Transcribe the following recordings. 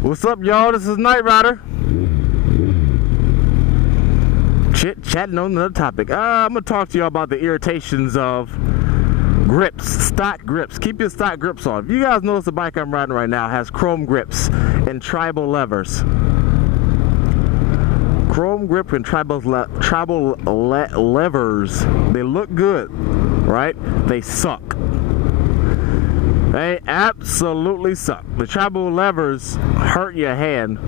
What's up, y'all? This is Night Rider. Chit-chatting on another topic. I'm gonna talk to y'all about the irritations of grips, stock grips. Keep your stock grips on. If you guys notice, the bike I'm riding right now has chrome grips and tribal levers. Chrome grip and tribal levers. They look good, right? They suck. They absolutely suck. The tribal levers hurt your hand.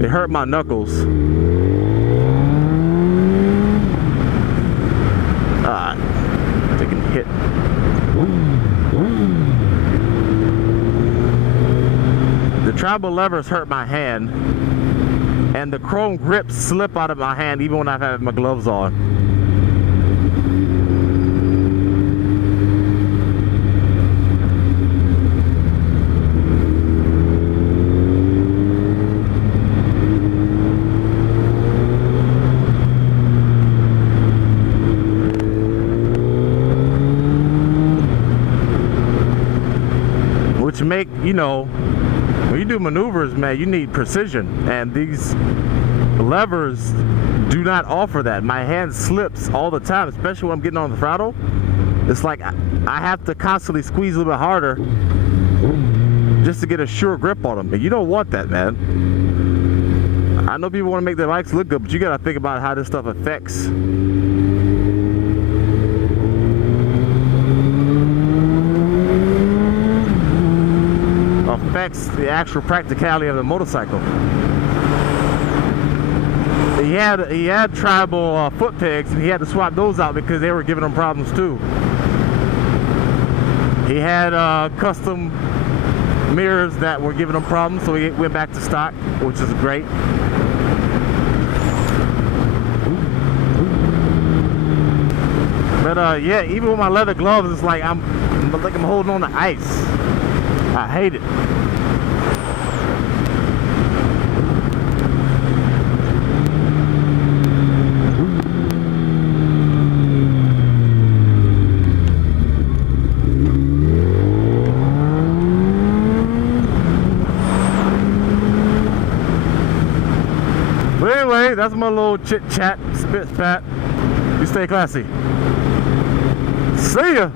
They hurt my knuckles. Taking a hit. The tribal levers hurt my hand, and the chrome grips slip out of my hand even when I have my gloves on. Which make, you know, when you do maneuvers, man, you need precision, and these levers do not offer that. My hand slips all the time, especially when I'm getting on the throttle. It's like I have to constantly squeeze a little bit harder just to get a sure grip on them, and you don't want that, man. I know people want to make their bikes look good, but you got to think about how this stuff affects the actual practicality of the motorcycle. He had tribal foot pegs, and he had to swap those out because they were giving him problems too. He had custom mirrors that were giving him problems, so he went back to stock, which is great. But yeah, even with my leather gloves, it's like I'm holding on to ice. I hate it. But anyway, that's my little chit chat, spit spat. You stay classy. See ya.